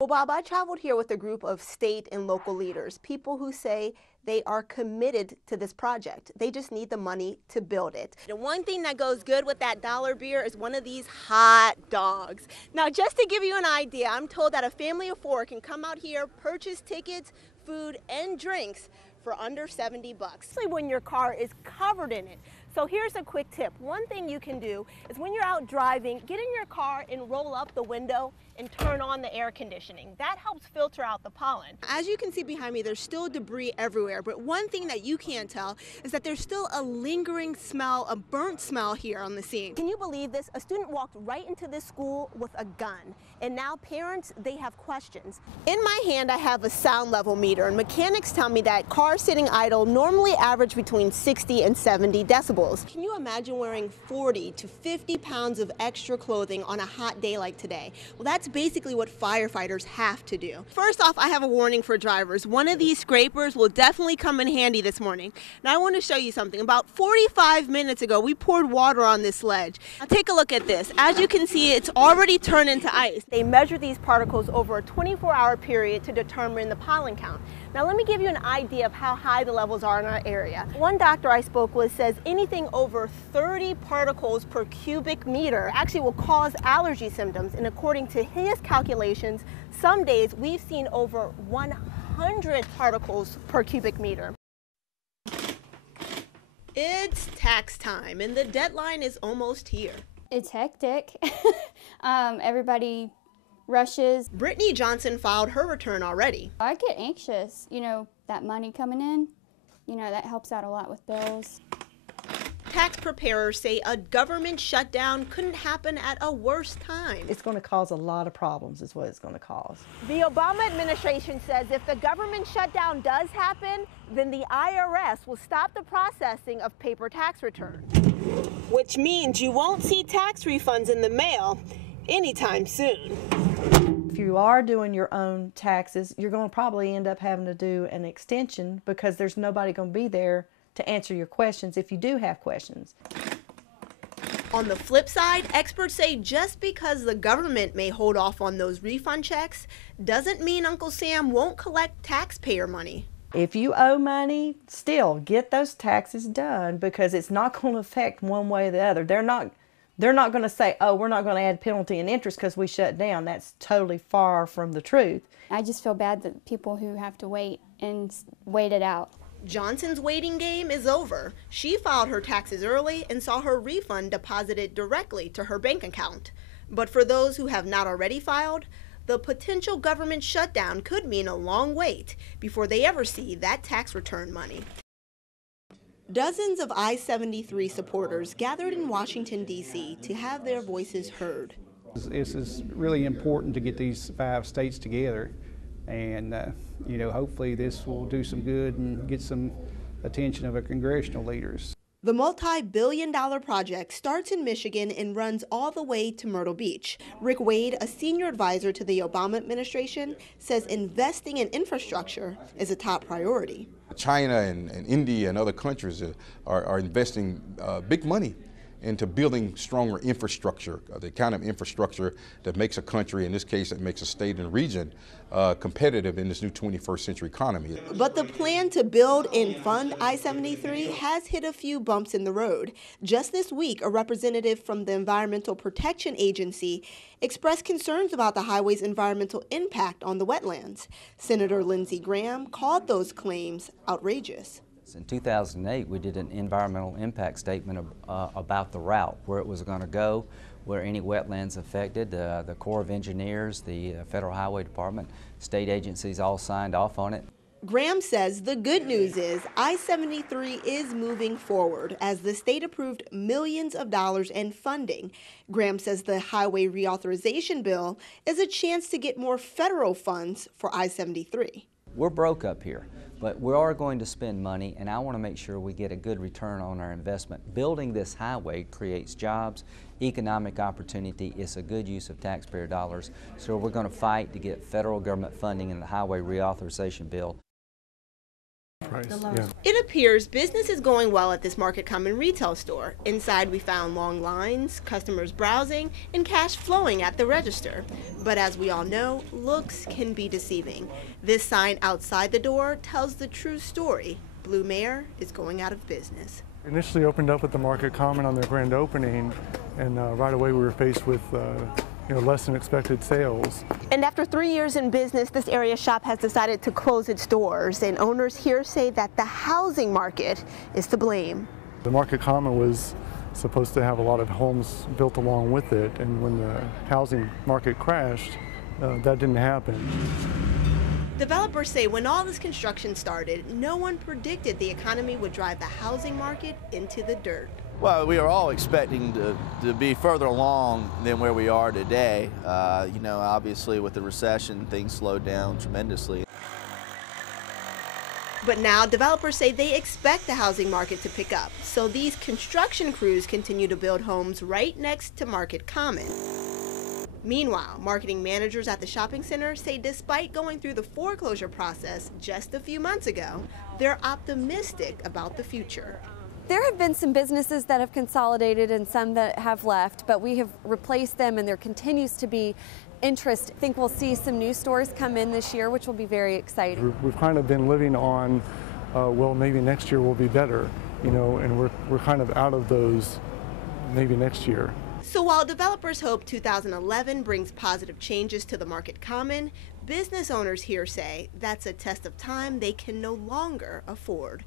Well, Bob, I traveled here with a group of state and local leaders, people who say they are committed to this project. They just need the money to build it. The one thing that goes good with that dollar beer is one of these hot dogs. Now, just to give you an idea, I'm told that a family of 4 can come out here, purchase tickets, food, and drinks for under 70 bucks. Especially when your car is covered in it. So here's a quick tip. One thing you can do is when you're out driving, get in your car and roll up the window and turn on the air conditioning. That helps filter out the pollen. As you can see behind me, there's still debris everywhere, but one thing that you can't tell is that there's still a lingering smell, a burnt smell here on the scene. Can you believe this? A student walked right into this school with a gun, and now parents, they have questions. In my hand, I have a sound level meter, and mechanics tell me that cars sitting idle normally average between 60 and 70 decibels. Can you imagine wearing 40 to 50 pounds of extra clothing on a hot day like today? Well, that's basically what firefighters have to do. First off, I have a warning for drivers. One of these scrapers will definitely come in handy this morning. Now I want to show you something. About 45 minutes ago, we poured water on this ledge. Now take a look at this. As you can see, it's already turned into ice. They measure these particles over a 24-hour period to determine the pollen count. Now let me give you an idea of how high the levels are in our area. One doctor I spoke with says anything over 30 particles per cubic meter actually will cause allergy symptoms, and according to his calculations, some days we've seen over 100 particles per cubic meter. It's tax time and the deadline is almost here. It's hectic. Everybody rushes. Brittany Johnson filed her return already. I get anxious, that money coming in, that helps out a lot with bills. Tax preparers say a government shutdown couldn't happen at a worse time. It's going to cause a lot of problems is what it's going to cause. The Obama administration says if the government shutdown does happen, then the IRS will stop the processing of paper tax returns. Which means you won't see tax refunds in the mail anytime soon. If you are doing your own taxes, you're going to probably end up having to do an extension because there's nobody going to be there to answer your questions if you do have questions. On the flip side, experts say just because the government may hold off on those refund checks doesn't mean Uncle Sam won't collect taxpayer money. If you owe money, still get those taxes done because it's not going to affect one way or the other. They're not going to say, oh, we're not going to add penalty and interest because we shut down. That's totally far from the truth. I just feel bad that people who have to wait and wait it out. Johnson's waiting game is over. She filed her taxes early and saw her refund deposited directly to her bank account. But for those who have not already filed, the potential government shutdown could mean a long wait before they ever see that tax return money. Dozens of I-73 supporters gathered in Washington, D.C. to have their voices heard. This is really important to get these 5 states together, and hopefully this will do some good and get some attention of our congressional leaders. The multi-billion-dollar project starts in Michigan and runs all the way to Myrtle Beach. Rick Wade, a senior advisor to the Obama administration, says investing in infrastructure is a top priority. China and India and other countries are investing big money into building stronger infrastructure, the kind of infrastructure that makes a country, in this case that makes a state and region, competitive in this new 21st century economy. But the plan to build and fund I-73 has hit a few bumps in the road. Just this week, a representative from the Environmental Protection Agency expressed concerns about the highway's environmental impact on the wetlands. Senator Lindsey Graham called those claims outrageous. In 2008, we did an environmental impact statement about the route, where it was going to go, where any wetlands affected. The Corps of Engineers, the Federal Highway Department, state agencies all signed off on it. Graham says the good news is I-73 is moving forward as the state approved millions of dollars in funding. Graham says the highway reauthorization bill is a chance to get more federal funds for I-73. We're broke up here, but we are going to spend money, and I want to make sure we get a good return on our investment. Building this highway creates jobs, economic opportunity. It's a good use of taxpayer dollars, so we're going to fight to get federal government funding in the highway reauthorization bill. price. Yeah. It appears business is going well at this Market Common retail store. Inside we found long lines, customers browsing, and cash flowing at the register. But as we all know, looks can be deceiving. This sign outside the door tells the true story. Blue Mare is going out of business. Initially opened up at the Market Common on their grand opening, and right away we were faced with less than expected sales. And after 3 years in business, this area shop has decided to close its doors, and owners here say that the housing market is to blame. The Market Common was supposed to have a lot of homes built along with it, and when the housing market crashed, that didn't happen. Developers say when all this construction started, no one predicted the economy would drive the housing market into the dirt. Well, we are all expecting to be further along than where we are today. Obviously with the recession, things slowed down tremendously. But now developers say they expect the housing market to pick up, so these construction crews continue to build homes right next to Market Common. Meanwhile, marketing managers at the shopping center say despite going through the foreclosure process just a few months ago, they're optimistic about the future. There have been some businesses that have consolidated and some that have left, but we have replaced them and there continues to be interest. I think we'll see some new stores come in this year, which will be very exciting. We've kind of been living on, well, maybe next year will be better, and we're kind of out of those maybe next year. So while developers hope 2011 brings positive changes to the Market Common, business owners here say that's a test of time they can no longer afford.